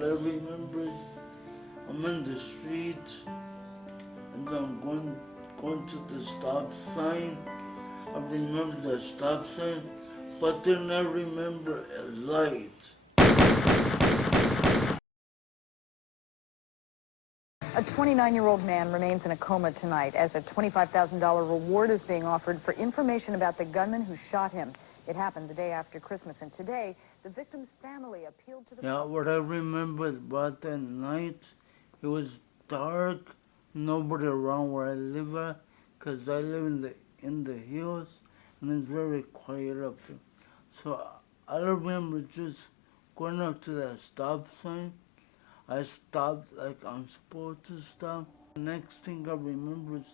that I remember is I'm in the street and I'm going to the stop sign. I remember the stop sign, but then I remember a light. A 29-year-old man remains in a coma tonight as a $25,000 reward is being offered for information about the gunman who shot him. It happened the day after Christmas, and today, the victim's family appealed to the... Yeah, what I remember about that night, it was dark, nobody around where I live at, because I live in the hills, and it's very quiet up there. So I remember just going up to that stop sign. I stopped like I'm supposed to stop. The next thing I remember is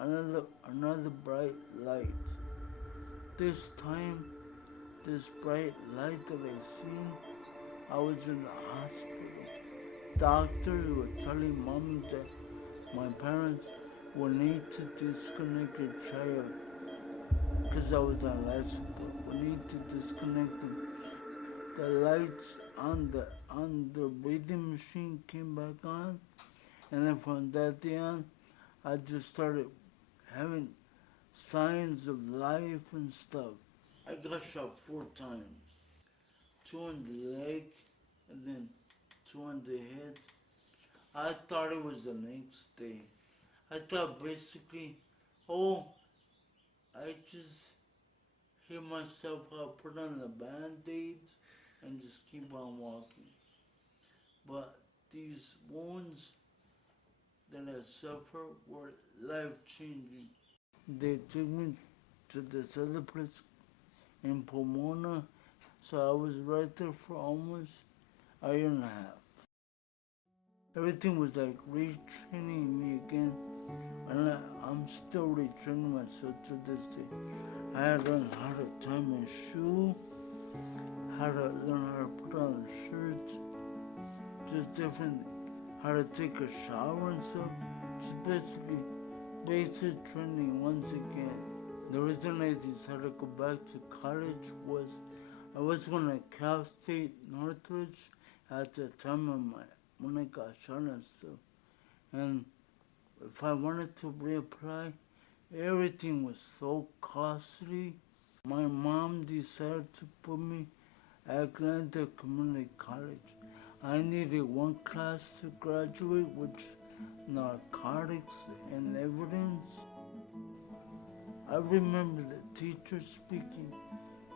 another bright light. This time, this bright light that I seen, I was in the hospital. Doctors were telling mom that my parents will need to disconnect your child because I was on life support. We need to disconnect them. The lights on the breathing machine came back on, and then from that day on, I just started having signs of life and stuff. I got shot 4 times, 2 in the leg, and then 2 in the head. I thought it was the next day. I thought basically, oh, I just hear myself put on the band-aids and just keep on walking. But these wounds that I suffered were life-changing. They took me to this other place in Pomona, so I was right there for almost a year and a half. Everything was like retraining me again, and I'm still retraining myself to this day. I had to learn how to tie my shoe, how to learn how to put on a shirt, just different, how to take a shower and stuff. Just basically basic training once again. The reason I decided to go back to college was I was going to Cal State Northridge at the time of when I got shot and stuff. And if I wanted to reapply, everything was so costly. My mom decided to put me at Atlanta Community College. I needed one class to graduate, which narcotics and evidence. I remember the teacher speaking.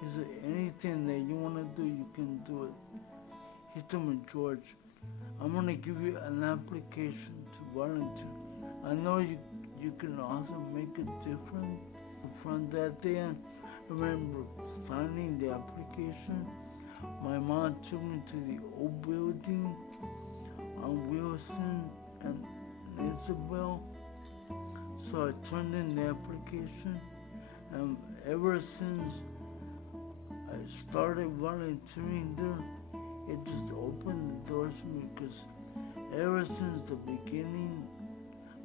He said, anything that you want to do, you can do it. He told me, George, I'm going to give you an application to volunteer. I know you can also make a difference. From that day on, I remember signing the application. My mom took me to the old building on Wilson and Isabel. So I turned in the application, and ever since I started volunteering there, it just opened the doors for me because ever since the beginning,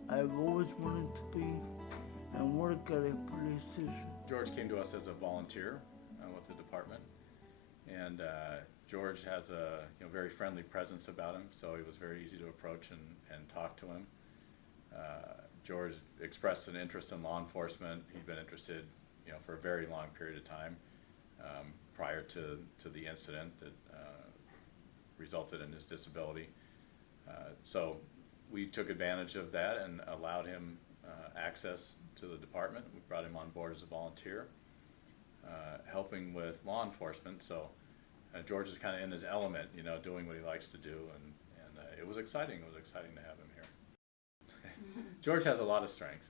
I've always wanted to be and work at a police station. George came to us as a volunteer with the department, and George has a very friendly presence about him, so he was very easy to approach and talk to him. George expressed an interest in law enforcement. He'd been interested, for a very long period of time prior to the incident that resulted in his disability. So we took advantage of that and allowed him access to the department. We brought him on board as a volunteer, helping with law enforcement. So George is kind of in his element, doing what he likes to do, and it was exciting. It was exciting to have him here. George has a lot of strengths,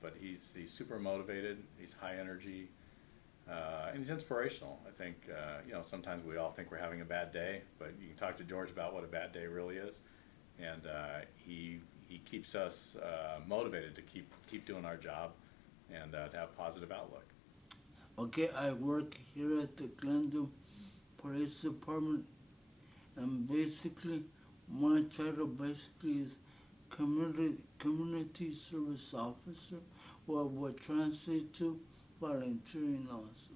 but he's super motivated. He's high energy, and he's inspirational. I think sometimes we all think we're having a bad day, but you can talk to George about what a bad day really is, and he keeps us motivated to keep doing our job and to have a positive outlook. Okay, I work here at the Glendale Police Department, and basically my title is community service officer, what translates to volunteering also.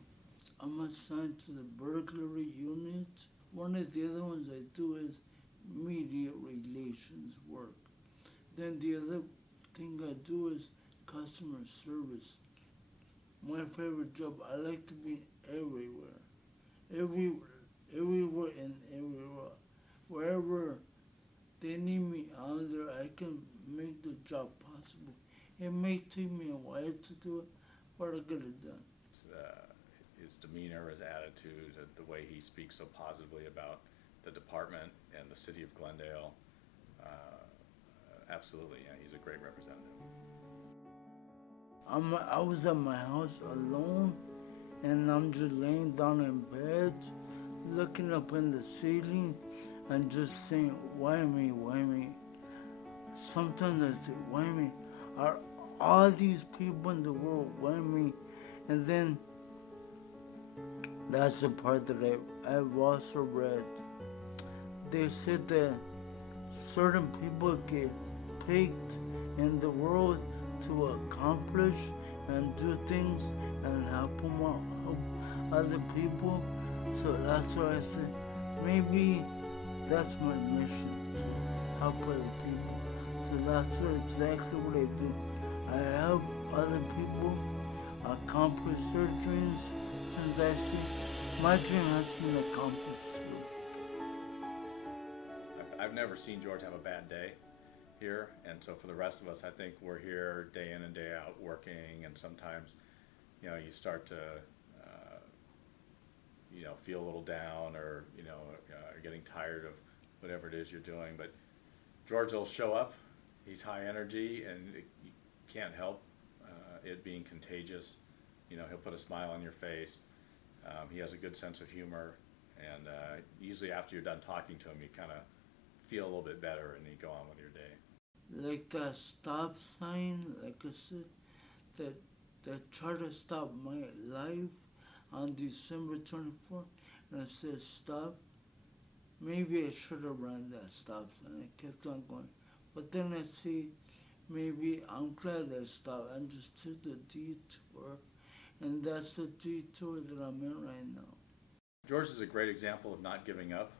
I'm assigned to the burglary unit. One of the other ones I do is media relations work. Then the other thing I do is customer service. My favorite job, I like to be everywhere. Everywhere and everywhere. Wherever they need me on there, I can make the job possible. It may take me a while to do it, but I get it done. His demeanor, his attitude, the way he speaks so positively about the department and the city of Glendale. Absolutely, yeah, he's a great representative. I was at my house alone, and I'm just laying down in bed, looking up in the ceiling, and just saying, why me, why me? Sometimes I say, why me? Are all these people in the world, why me? And then, that's the part that I've also read. They said that certain people get picked in the world to accomplish and do things and help other people. So that's why I said, maybe that's my mission, to help other people. So that's exactly what I do. I help other people accomplish their dreams, and I see my dream has been accomplished too. I've never seen George have a bad day here, and so for the rest of us, I think we're here day in and day out working, and sometimes, you start to, feel a little down, or, getting tired of whatever it is you're doing, but George will show up. He's high energy, and you can't help it being contagious. He'll put a smile on your face. He has a good sense of humor, and usually after you're done talking to him, you kind of feel a little bit better, and you go on with your day. Like that stop sign, like I said, that tried to stop my life on December 24th, and I said stop. Maybe I should have ran that stop sign. I kept on going. But then I see, maybe I'm glad I stopped. I just took the detour, and that's the detour that I'm in right now. George is a great example of not giving up,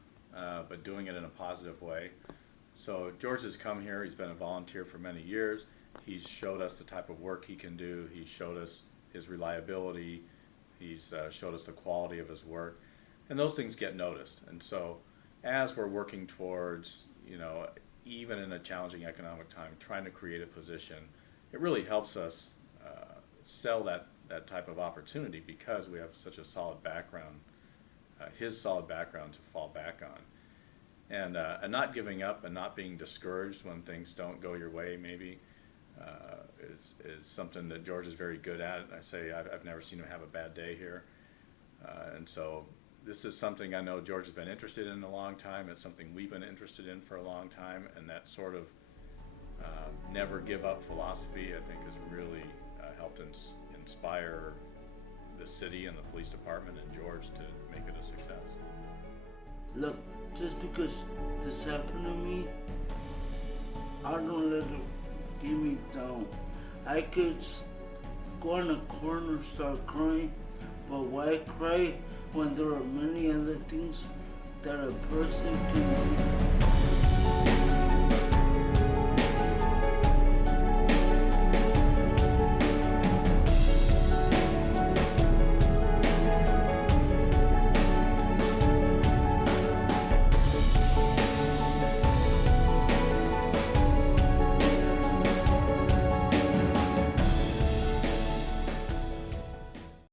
but doing it in a positive way. So George has come here. He's been a volunteer for many years. He's showed us the type of work he can do. He's showed us his reliability. He's showed us the quality of his work. And those things get noticed. And so as we're working towards, even in a challenging economic time, trying to create a position, it really helps us sell that type of opportunity, because we have such a solid background, his solid background to fall back on. And not giving up and not being discouraged when things don't go your way, maybe, is something that George is very good at. I say I've never seen him have a bad day here. And so this is something I know George has been interested in a long time. It's something we've been interested in for a long time, and that sort of never give up philosophy, I think, has really helped inspire the city and the police department and George to make it a success. Look, just because this happened to me, I don't let it get me down. I could go in a corner and start crying, but why cry when there are many other things that a person can do?